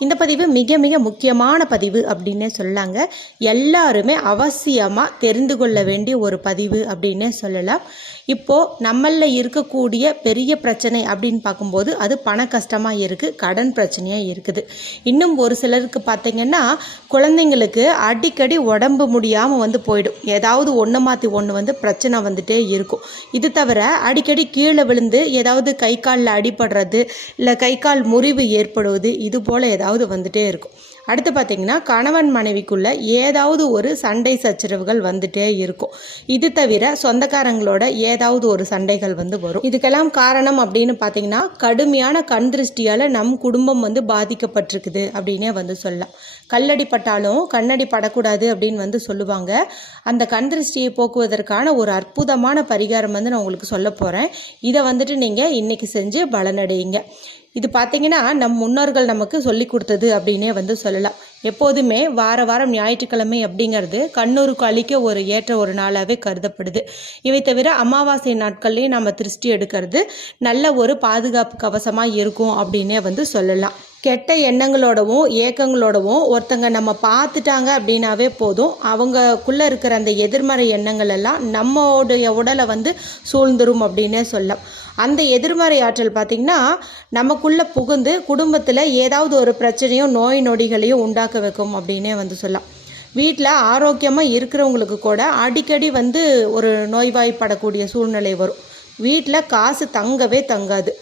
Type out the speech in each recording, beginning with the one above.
இந்த பதிவு மிக மிக முக்கியமான பதிவு அப்படின்னே சொல்லாங்க. எல்லாருமே அவசியமாக தெரிந்து கொள்ள வேண்டிய ஒரு பதிவு அப்படின்னே சொல்லலாம். இப்போது நம்மளில் இருக்கக்கூடிய பெரிய பிரச்சனை அப்படின்னு பார்க்கும்போது அது பண கஷ்டமாக இருக்குது கடன் பிரச்சனையாக இருக்குது. இன்னும் ஒரு சிலருக்கு பார்த்தீங்கன்னா குழந்தைங்களுக்கு அடிக்கடி உடம்பு முடியாமல் வந்து போயிடும். ஏதாவது ஒன்று மாற்றி ஒன்று வந்து பிரச்சனை வந்துட்டே இருக்கும். இது தவிர அடிக்கடி கீழே விழுந்து ஏதாவது கை காலில் அடிபடுறது இல்லை கை கால் முறிவு ஏற்படுவது இது போல் ஏதாவது வந்துட்டே இருக்கும். அடுத்து பார்த்திங்கன்னா கணவன் மனைவிக்குள்ளே ஏதாவது ஒரு சண்டை சச்சரவுகள் வந்துட்டே இருக்கும். இது தவிர சொந்தக்காரங்களோட ஏதாவது ஒரு சண்டைகள் வந்து வரும். இதுக்கெல்லாம் காரணம் அப்படின்னு பார்த்தீங்கன்னா கடுமையான கண் திருஷ்டியால் நம் குடும்பம் வந்து பாதிக்கப்பட்டிருக்குது அப்படின்னே வந்து சொல்லலாம். கல்லடி பட்டாலும் கண்ணடி படக்கூடாது அப்படின்னு வந்து சொல்லுவாங்க. அந்த கண் திருஷ்டியை போக்குவதற்கான ஒரு அற்புதமான பரிகாரம் வந்து நான் உங்களுக்கு சொல்ல போகிறேன் இதை வந்துட்டு நீங்கள் இன்றைக்கி செஞ்சு பலனடையுங்க. இது பார்த்தீங்கன்னா நம் முன்னோர்கள் நமக்கு சொல்லி கொடுத்தது அப்படின்னே வந்து சொல்லலாம். எப்போதுமே வார வாரம் ஞாயிற்றுக்கிழமை அப்படிங்கிறது கண்ணூருக்கு அழிக்க ஒரு ஏற்ற ஒரு நாளாகவே கருதப்படுது. இவை தவிர அமாவாசை நாட்கள்லேயும் நம்ம திருஷ்டி எடுக்கிறது நல்ல ஒரு பாதுகாப்பு கவசமாக இருக்கும் அப்படின்னே வந்து சொல்லலாம். கெட்ட எண்ணங்களோடவும் ஏக்கங்களோடவும் ஒருத்தங்க நம்ம பார்த்துட்டாங்க அப்படின்னாவே போதும். அவங்கக்குள்ளே இருக்கிற அந்த எதிர்மறை எண்ணங்கள் எல்லாம் நம்மளுடைய உடலை வந்து சூழ்ந்துரும் அப்படின்னே சொல்லலாம். அந்த எதிர்மறை ஆற்றல் பார்த்திங்கன்னா நமக்குள்ளே புகுந்து குடும்பத்தில் ஏதாவது ஒரு பிரச்சனையும் நோய் நொடிகளையும் உண்டாக்க வைக்கும் அப்படின்னே வந்து சொல்லலாம். வீட்டில் ஆரோக்கியமாக இருக்கிறவங்களுக்கு கூட அடிக்கடி வந்து ஒரு நோய்வாய்ப்படக்கூடிய சூழ்நிலை வரும். வீட்டில் காசு தங்கவே தங்காது.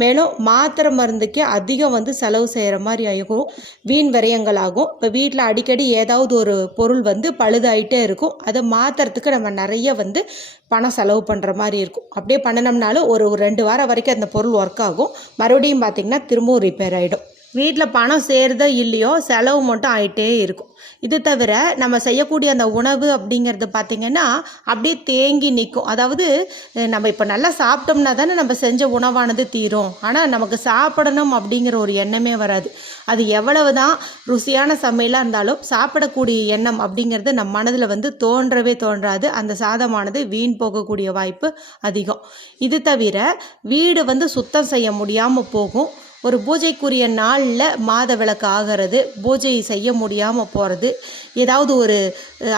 மேலும் மாத்திரை மருந்துக்கே அதிகம் வந்து செலவு செய்கிற மாதிரி ஆகும் வீண் விரயங்கள் ஆகும் இப்போ வீட்டில் அடிக்கடி ஏதாவது ஒரு பொருள் வந்து பழுதாயிட்டே இருக்கும். அதை மாற்றுறதுக்கு நம்ம நிறைய வந்து பணம் செலவு பண்ணுற மாதிரி இருக்கும். அப்படியே பண்ணினோம்னாலும் ஒரு ஒரு ரெண்டு வாரம் வரைக்கும் அந்த பொருள் ஒர்க் ஆகும். மறுபடியும் பார்த்திங்கன்னா திரும்பவும் ரிப்பேர் ஆகிடும் வீட்டில் பணம் சேருதோ இல்லையோ செலவு மட்டும் ஆகிட்டே இருக்கும். இது தவிர நம்ம செய்யக்கூடிய அந்த உணவு அப்படிங்கிறது பார்த்திங்கன்னா அப்படியே தேங்கி நிற்கும் அதாவது நம்ம இப்போ நல்லா சாப்பிட்டோம்னா தானே நம்ம செஞ்ச உணவானது தீரும். ஆனால் நமக்கு சாப்பிடணும் அப்படிங்கிற ஒரு எண்ணமே வராது. அது எவ்வளவு தான் ருசியான சமையலாக இருந்தாலும் சாப்பிடக்கூடிய எண்ணம் அப்படிங்கிறது நம்ம மனதில் வந்து தோன்றவே தோன்றாது. அந்த சாதமானது வீண் போகக்கூடிய வாய்ப்பு அதிகம். இது தவிர வீடு வந்து சுத்தம் செய்ய முடியாமல் போகும். ஒரு பூஜைக்குரிய நாளில் மாத விளக்கு ஆகிறது பூஜை செய்ய முடியாமல் போகிறது ஏதாவது ஒரு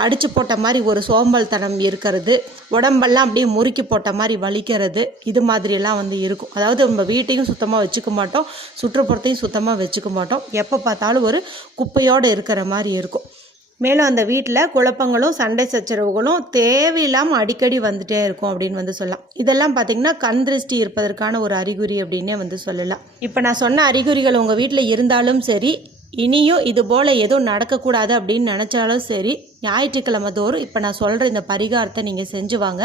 அடித்து போட்ட மாதிரி ஒரு சோம்பல் தனம் இருக்கிறது உடம்பெல்லாம் அப்படியே முறுக்கி போட்ட மாதிரி வலிக்கிறது இது மாதிரியெல்லாம் வந்து இருக்கும். அதாவது நம்ம வீட்டையும் சுத்தமாக வச்சுக்க மாட்டோம் சுற்றுப்புறத்தையும் சுத்தமாக வச்சுக்க மாட்டோம். எப்போ பார்த்தாலும் ஒரு குப்பையோடு இருக்கிற மாதிரி இருக்கும். மேலும் அந்த வீட்டில் குழப்பங்களும் சண்டை சச்சரவுகளும் தேவையில்லாமல் அடிக்கடி வந்துட்டே இருக்கும் அப்படின்னு வந்து சொல்லலாம். இதெல்லாம் பார்த்திங்கன்னா கண் திருஷ்டி இருப்பதற்கான ஒரு அறிகுறி அப்படின்னே வந்து சொல்லலாம். இப்போ நான் சொன்ன அறிகுறிகள் உங்கள் வீட்டில் இருந்தாலும் சரி இனியும் இது போல் எதுவும் நடக்கக்கூடாது அப்படின்னு நினச்சாலும் சரி ஞாயிற்றுக்கிழமை தோறும் இப்போ நான் சொல்கிற இந்த பரிகாரத்தை நீங்கள் செஞ்சு வாங்க.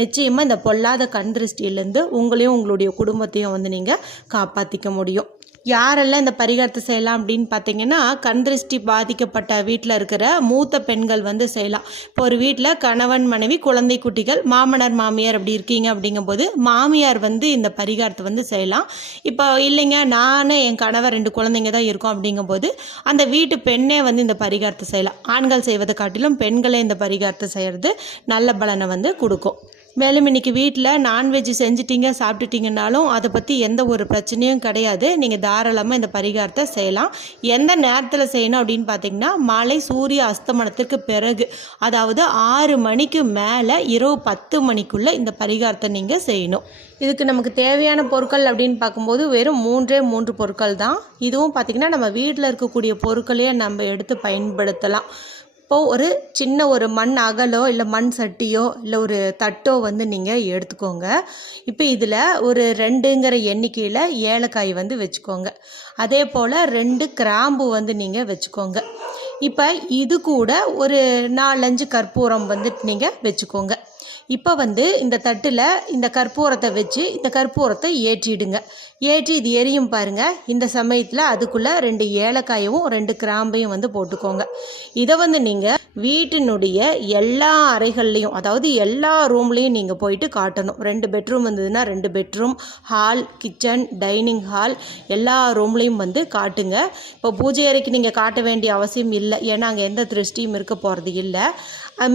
நிச்சயமாக இந்த பொல்லாத கண் திருஷ்டியிலேருந்து உங்களையும் உங்களுடைய குடும்பத்தையும் வந்து நீங்கள் காப்பாற்றிக்க முடியும். யாரெல்லாம் இந்த பரிகாரத்தை செய்யலாம் அப்படின்னு பார்த்தீங்கன்னா கண் திருஷ்டி பாதிக்கப்பட்ட வீட்டில் இருக்கிற மூத்த பெண்கள் வந்து செய்யலாம். இப்போ ஒரு வீட்டில் கணவன் மனைவி குழந்தை குட்டிகள் மாமனார் மாமியார் அப்படி இருக்கீங்க அப்படிங்கும்போது மாமியார் வந்து இந்த பரிகாரத்தை வந்து செய்யலாம். இப்போ இல்லைங்க நான் என் கணவர் ரெண்டு குழந்தைங்க தான் இருக்கோம் அப்படிங்கும்போது அந்த வீட்டு பெண்ணே வந்து இந்த பரிகாரத்தை செய்யலாம். ஆண்கள் செய்வதை காட்டிலும் பெண்களே இந்த பரிகாரத்தை செய்கிறது நல்ல பலனை வந்து கொடுக்கும். மேலும் இன்னைக்கு வீட்டில் நான்வெஜ் செஞ்சிட்டிங்க சாப்பிட்டுட்டிங்கனாலும் அதை பற்றி எந்த ஒரு பிரச்சனையும் கிடையாது. நீங்கள் தாராளமாக இந்த பரிகாரத்தை செய்யலாம். எந்த நேரத்தில் செய்யணும் அப்படின்னு பார்த்தீங்கன்னா மாலை சூரிய அஸ்தமனத்திற்கு பிறகு அதாவது ஆறு மணிக்கு மேலே இரவு பத்து மணிக்குள்ளே இந்த பரிகாரத்தை நீங்கள் செய்யணும். இதுக்கு நமக்கு தேவையான பொருட்கள் அப்படின்னு பார்க்கும்போது வெறும் மூன்றே மூன்று பொருட்கள் தான். இதுவும் பார்த்திங்கன்னா நம்ம வீட்டில் இருக்கக்கூடிய பொருட்களையே நம்ம எடுத்து பயன்படுத்தலாம். இப்போது ஒரு சின்ன ஒரு மண் அகலோ இல்லை மண் சட்டியோ இல்லை ஒரு தட்டோ வந்து நீங்கள் எடுத்துக்கோங்க. இப்போ இதில் ஒரு ரெண்டுங்கிற எண்ணிக்கையில் ஏலக்காய் வந்து வச்சுக்கோங்க. அதே போல் ரெண்டு கிராம்பு வந்து நீங்கள் வச்சுக்கோங்க. இப்போ இது கூட ஒரு நாலஞ்சு கற்பூரம் வந்துட்டு நீங்கள் வச்சுக்கோங்க. இப்போ வந்து இந்த தட்டில் இந்த கற்பூரத்தை வச்சு இந்த கற்பூரத்தை ஏற்றிடுங்க. ஏற்றி இது எரியும் பாருங்கள் இந்த சமயத்தில் அதுக்குள்ளே ரெண்டு ஏலக்காயவும் ரெண்டு கிராம்பையும் வந்து போட்டுக்கோங்க. இதை வந்து நீங்கள் வீட்டினுடைய எல்லா அறைகள்லேயும் அதாவது எல்லா ரூம்லேயும் நீங்கள் போயிட்டு காட்டணும். ரெண்டு பெட்ரூம் இருந்ததுன்னா ரெண்டு bedroom hall kitchen dining hall எல்லா ரூம்லேயும் வந்து காட்டுங்க. இப்போ பூஜை அறைக்கு நீங்கள் காட்ட வேண்டிய அவசியம் இல்லை. ஏன்னா அங்கே எந்த திருஷ்டியும் இருக்க போகிறது இல்லை.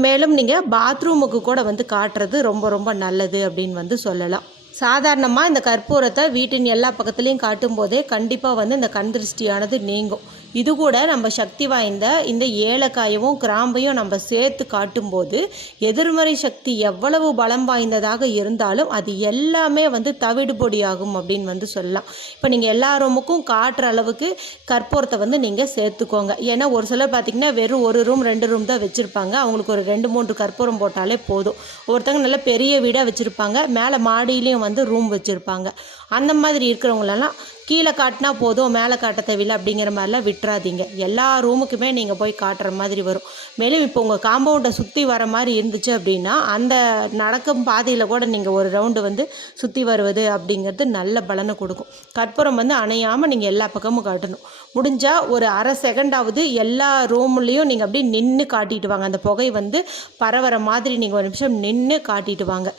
மேலும் நீங்கள் பாத்ரூமுக்கு கூட வந்து காட்டுறது ரொம்ப ரொம்ப நல்லது அப்படின்னு வந்து சொல்லலாம். சாதாரணமாக இந்த கற்பூரத்தை வீட்டின் எல்லா பக்கத்துலேயும் காட்டும் போதே கண்டிப்பாக வந்து இந்த கண் திருஷ்டியானது நீங்கும். இது கூட நம்ம சக்தி வாய்ந்த இந்த ஏலக்காயவும் கிராம்பையும் நம்ம சேர்த்து காட்டும்போது எதிர்மறை சக்தி எவ்வளவு பலம் வாய்ந்ததாக இருந்தாலும் அது எல்லாமே வந்து தவிடுபொடியாகும் அப்படின்னு வந்து சொல்லலாம். இப்போ நீங்கள் எல்லா ரூமுக்கும் காட்டுற அளவுக்கு கற்பூரத்தை வந்து நீங்கள் சேர்த்துக்கோங்க. ஏன்னா ஒரு சிலர் பார்த்திங்கன்னா வெறும் ஒரு ரூம் ரெண்டு ரூம் தான் வச்சுருப்பாங்க. அவங்களுக்கு ஒரு ரெண்டு மூன்று கற்பூரம் போட்டாலே போதும். ஒருத்தங்க நல்ல பெரிய வீடாக வச்சுருப்பாங்க. மேலே மாடியிலையும் வந்து ரூம் வச்சுருப்பாங்க. அந்த மாதிரி இருக்கிறவங்களெல்லாம் கீழே காட்டினா போதும் மேலே காட்ட தேவையில்லை அப்படிங்கிற மாதிரிலாம் விட்டுறாதீங்க. எல்லா ரூமுக்குமே நீங்கள் போய் காட்டுற மாதிரி வரும். மேலும் இப்போ உங்கள் காம்பவுண்டை சுற்றி வர மாதிரி இருந்துச்சு அப்படின்னா அந்த நடக்கும் பாதையில் கூட நீங்கள் ஒரு ரவுண்டு வந்து சுற்றி வருவது அப்படிங்கிறது நல்ல பலனை கொடுக்கும். கற்பூரம் வந்து அணையாமல் நீங்கள் எல்லா பக்கமும் காட்டணும். முடிஞ்சால் ஒரு அரை செகண்டாவது எல்லா ரூம்லேயும் நீங்கள் அப்படியே நின்று காட்டிட்டு வாங்க. அந்த புகை வந்து பரவற மாதிரி நீங்கள் ஒரு நிமிஷம் நின்று காட்டிட்டு வாங்க.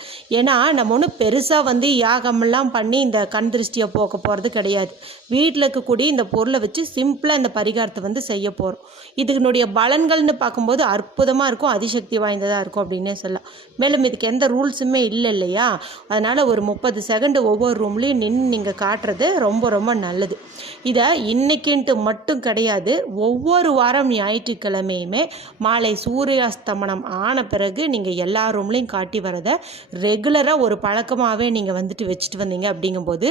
ஏன்னா நம்ம ஒன்றும் பெருசாக வந்து யாகமெல்லாம் பண்ணி இந்த கண் திருஷ்டியை போக்க போகிறது கிடையாது. زيادة வீட்டில் இருக்கக்கூடிய இந்த பொருளை வச்சு சிம்பிளாக இந்த பரிகாரத்தை வந்து செய்ய போகிறோம் இதனுடைய பலன்கள்னு பார்க்கும்போது அற்புதமாக இருக்கும் அதிசக்தி வாய்ந்ததாக இருக்கும் அப்படின்னே சொல்லலாம். மேலும் இதுக்கு எந்த ரூல்ஸுமே இல்லை இல்லையா? அதனால் ஒரு முப்பது செகண்டு ஒவ்வொரு ரூம்லேயும் நின்று நீங்கள் காட்டுறது ரொம்ப ரொம்ப நல்லது. இதை இன்னைக்குன்ட்டு மட்டும் கிடையாது ஒவ்வொரு வாரம் ஞாயிற்றுக்கிழமையுமே மாலை சூரியாஸ்தமனம் ஆன பிறகு நீங்கள் எல்லா ரூம்லேயும் காட்டி வரதை ரெகுலராக ஒரு பழக்கமாகவே நீங்கள் வந்துட்டு வச்சுட்டு வந்தீங்க அப்படிங்கும்போது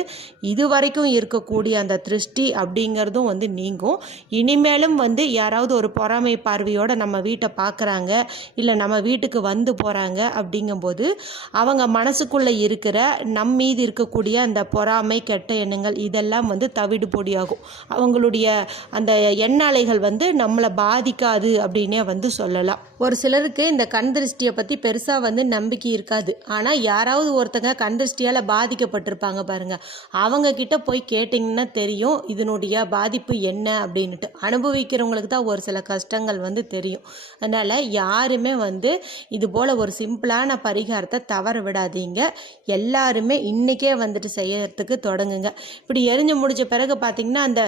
இது வரைக்கும் இருக்கக்கூடிய அந்த திருஷ்டி அப்படிங்கிறதும் வந்து நீங்கும். இனிமேலும் வந்து யாராவது ஒரு பொறாமை பார்வையோடு நம்ம வீட்டை பார்க்குறாங்க இல்லை நம்ம வீட்டுக்கு வந்து போகிறாங்க அப்படிங்கும்போது அவங்க மனசுக்குள்ளே இருக்கிற நம் மீது இருக்கக்கூடிய அந்த பொறாமை கெட்ட எண்ணங்கள் இதெல்லாம் வந்து தவிடு பொடியாகும். அவங்களுடைய அந்த எண்ணாலைகள் வந்து நம்மளை பாதிக்காது அப்படின்னே வந்து சொல்லலாம். ஒரு சிலருக்கு இந்த கண் திருஷ்டியை பற்றி பெருசாக வந்து நம்பிக்கை இருக்காது. ஆனால் யாராவது ஒருத்தங்க கண் திருஷ்டியால் பாதிக்கப்பட்டிருப்பாங்க பாருங்க. அவங்க கிட்ட போய் கேட்டிங்கன்னா தெரியும். இதனுடைய பாதிப்பு என்ன அப்படின்ட்டு அனுபவிக்கிறவங்களுக்கு தான் ஒரு சில கஷ்டங்கள் வந்து தெரியும். அதனால் யாருமே வந்து இது போல் ஒரு சிம்பிளான பரிகாரத்தை தவற விடாதீங்க. எல்லாருமே இன்றைக்கே வந்துட்டு செய்யறதுக்கு தொடங்குங்க. இப்படி எரிஞ்சு முடிச்ச பிறகு பார்த்திங்கன்னா அந்த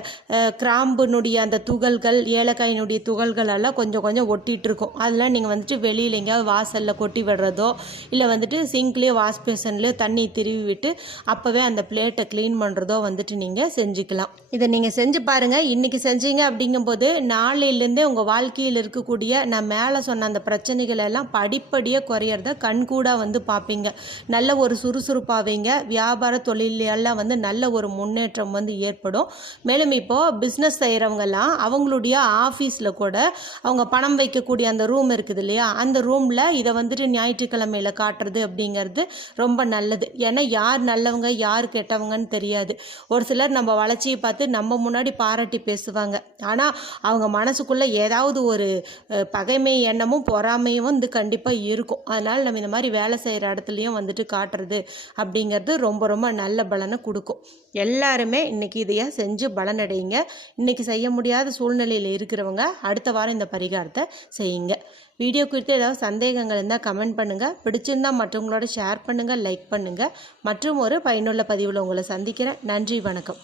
கிராம்பினுடைய அந்த துகள்கள் ஏலக்காயினுடைய துகள்கள் எல்லாம் கொஞ்சம் கொஞ்சம் ஒட்டிகிட்டு இருக்கும். அதெல்லாம் நீங்கள் வந்துட்டு வெளியில் எங்கேயாவது வாசலில் கொட்டி விடுறதோ இல்லை வந்துட்டு சிங்க்லேயோ வாஷ் பேசன்லேயோ தண்ணி திருவி விட்டு அப்போவே அந்த பிளேட்டை க்ளீன் பண்ணுறதோ வந்துட்டு நீங்கள் செஞ்சு செஞ்சுக்கலாம் இதை நீங்கள் செஞ்சு பாருங்கள் இன்றைக்கி செஞ்சீங்க அப்படிங்கும்போது நாளையிலேருந்தே உங்கள் வாழ்க்கையில் இருக்கக்கூடிய நான் மேலே சொன்ன அந்த பிரச்சனைகள் எல்லாம் படிப்படியாக குறையிறத கண்கூடாக வந்து பார்ப்பீங்க. நல்ல ஒரு சுறுசுறுப்பாவீங்க வியாபார தொழிலெல்லாம் வந்து நல்ல ஒரு முன்னேற்றம் வந்து ஏற்படும். மேலும் இப்போது பிஸ்னஸ் செய்கிறவங்கெல்லாம் அவங்களுடைய ஆஃபீஸில் கூட அவங்க பணம் வைக்கக்கூடிய அந்த ரூம் இருக்குது இல்லையா? அந்த ரூமில் இதை வந்துட்டு ஞாயிற்றுக்கிழமையில் காட்டுறது அப்படிங்கிறது ரொம்ப நல்லது. ஏன்னா யார் நல்லவங்க யார் கெட்டவங்கன்னு தெரியாது. ஒரு சிலர் நம்ம வளர்ச்சியை பார்த்து நம்ம முன்னாடி பாராட்டி பேசுவாங்க. ஆனால் அவங்க மனசுக்குள்ளே ஏதாவது ஒரு பகைமை எண்ணமும் பொறாமையும் வந்து கண்டிப்பாக இருக்கும். அதனால் நம்ம இந்த மாதிரி வேலை செய்கிற இடத்துலையும் வந்துட்டு காட்டுறது அப்படிங்கிறது ரொம்ப ரொம்ப நல்ல பலனை கொடுக்கும். எல்லாருமே இன்றைக்கி இதையே செஞ்சு பலனடையுங்க. இன்னைக்கு செய்ய முடியாத சூழ்நிலையில் இருக்கிறவங்க அடுத்த வாரம் இந்த பரிகாரத்தை செய்யுங்க. வீடியோ குறித்து ஏதாவது சந்தேகங்கள் இருந்தால் கமெண்ட் பண்ணுங்கள் பிடிச்சிருந்தா மற்றவங்களோட ஷேர் பண்ணுங்கள் லைக் பண்ணுங்கள் மற்றும் ஒரு பயனுள்ள பதிவில் உங்களை சந்திக்கிறேன். நன்றி வணக்கம்.